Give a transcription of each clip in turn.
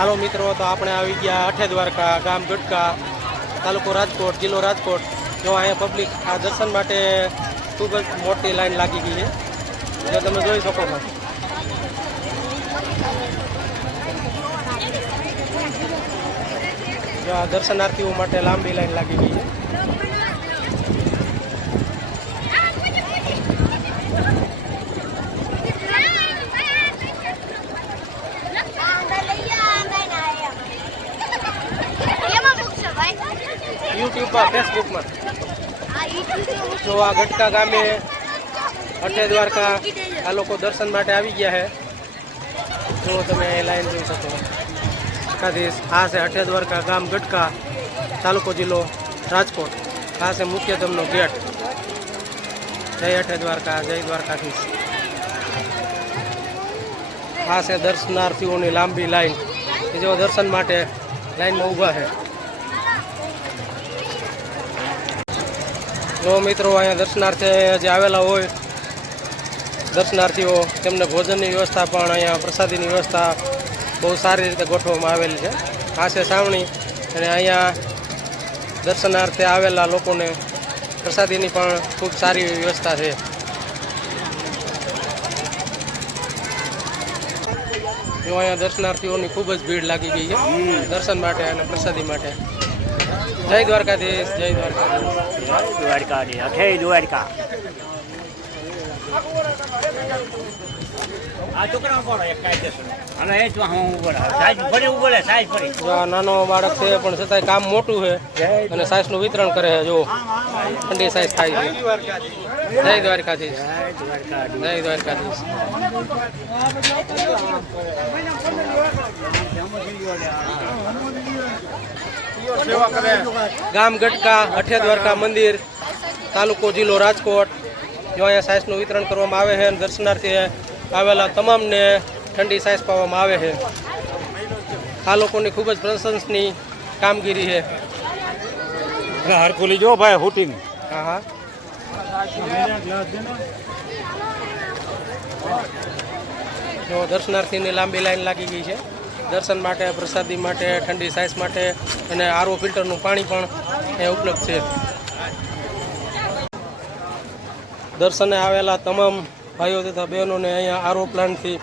હાલો મિત્રો, તો આપણે આવી ગયા અઠે દ્વારકા, ગામ ગટકા, તાલુકો રાજકોટ, જિલ્લો રાજકોટ. જો અહીંયા પબ્લિક આ દર્શન માટે ખૂબ જ મોટી લાઈન લાગી ગઈ છે, જો તમે જોઈ શકો છો. જો આ દર્શનાર્થીઓ માટે લાંબી લાઈન લાગી ગઈ છે. યુટ્યુબ પર, ફેસબુકમાં. જો આ ગટકા ગામે અઠે દ્વારકા આ લોકો દર્શન માટે આવી ગયા છે. જો તમે લાઈન જોઈ શકો. આ છે અઠે દ્વારકા, ગામ ગટકા, તાલુકો જિલ્લો રાજકોટ. આ છે મુખ્યતમનો ગેટ. જય અઠે દ્વારકા, જય દ્વારકાધીશ. આ છે દર્શનાર્થીઓની લાંબી લાઈન કે જેઓ દર્શન માટે લાઈનમાં ઊભા છે. જો મિત્રો, અહીંયા દર્શનાર્થી જે આવેલા હોય દર્શનાર્થીઓ, તેમને ભોજનની વ્યવસ્થા પણ અહીંયા પ્રસાદીની વ્યવસ્થા બહુ સારી રીતે ગોઠવવામાં આવેલી છે. આ છે સાવણી, અને અહીંયા દર્શનાર્થે આવેલા લોકોને પ્રસાદીની પણ ખૂબ સારી વ્યવસ્થા છે. જો અહીંયા દર્શનાર્થીઓની ખૂબ જ ભીડ લાગી ગઈ છે દર્શન માટે અને પ્રસાદી માટે. જય દ્વારકાધીશ, જય દ્વારકાધીશ, જય દ્વારકાધીશ, અઠે દ્વારકા. આ છોકરા કોણ એક કાયદેસર અને એ તો હું ઉભો સાઈઝ ફરી ઉભો રે સાઈઝ ફરી. જો આ નાનો બાળક છે પણ છતાંય કામ મોટું છે અને સાઈઝનું વિતરણ કરે છે. જો ઠંડી સાઈઝ થાય છે. જય દ્વારકાધીશ, જય દ્વારકાધીશ. ગામ ગટકા, અઠે દ્વારકા મંદિર, તાલુકો જિલ્લો રાજકોટ. જો અહીંયા સાઈઝનું વિતરણ કરવામાં આવે છે અને દર્શનાર્થી આવેલા તમામને ઠંડી સાઈઝ પાવામાં આવે છે. આ લોકોની ખૂબ જ પ્રશંસનીય કામગીરી છે. હરકુલી જો ભાઈ હુટિંગ. હા હા. જો દર્શનાર્થીની લાંબી લાઈન લાગી ગઈ છે દર્શન માટે, પ્રસાદી માટે, ઠંડી સાઈઝ માટે, અને આરઓ ફિલ્ટરનું પાણી પણ અહીંયા ઉપલબ્ધ છે. દર્શને આવેલા તમામ ભાઈઓ તથા બહેનોને અહીંયા આરઓ પ્લાન્ટથી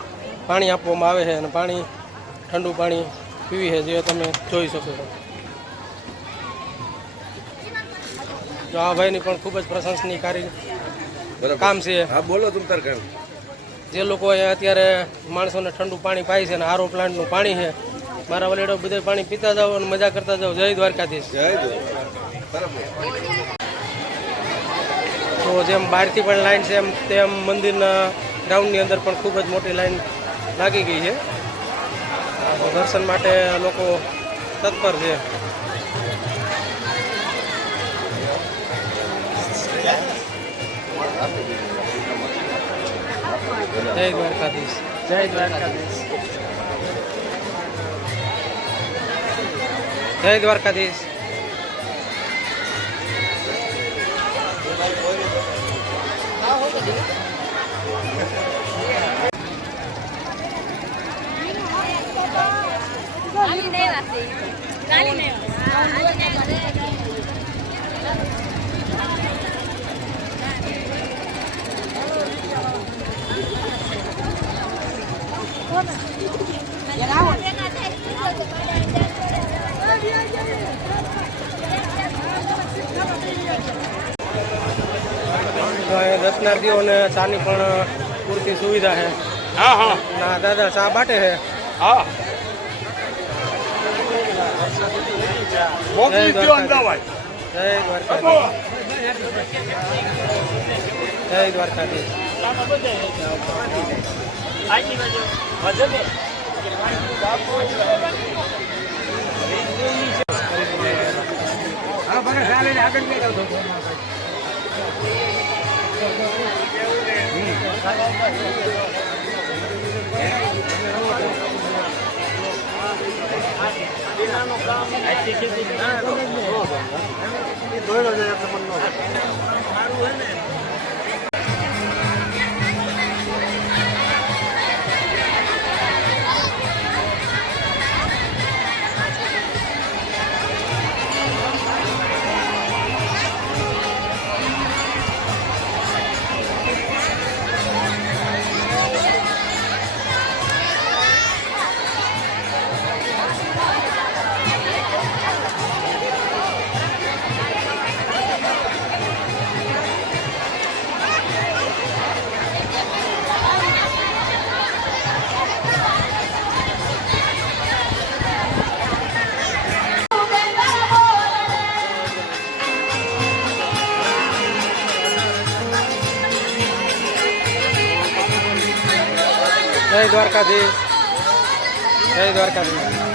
પાણી આપવામાં આવે છે અને પાણી ઠંડુ પાણી પીવી છે, જે તમે જોઈ શકો છો. જો આ ભાઈની પણ ખૂબ જ પ્રશંસનીય કામ છે. હા બોલો તુમ તાર કામ. જે લોકો અહીંયા અત્યારે માણસોને ઠંડુ પાણી પાય છે અને આરઓ પ્લાન્ટનું પાણી છે, મારા વલેડો બધા પાણી પીતા જાઓ અને મજા કરતા જાઓ. જય દ્વારકાધીશ. જય બરાબર. તો જેમ બહારથી પણ લાઈન છે તેમ મંદિરના ગ્રાઉન્ડની અંદર પણ ખૂબ જ મોટી લાઈન લાગી ગઈ છે. દર્શન માટે લોકો તત્પર છે. જય દ્વારકાધીશ, જય દ્વારકાધીશ, જય દ્વારકાધીશ. દર્શનાર્થીઓને ચાની પણ પૂરતી સુવિધા છે. હા હા ના દાદા ચા બાટે છે. હા જય દ્વારકાધીશ, જય દ્વારકાધીશ. દ્વારકાધીશ, જય દ્વારકાધીશ.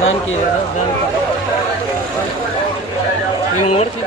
जानकी ये ओळखी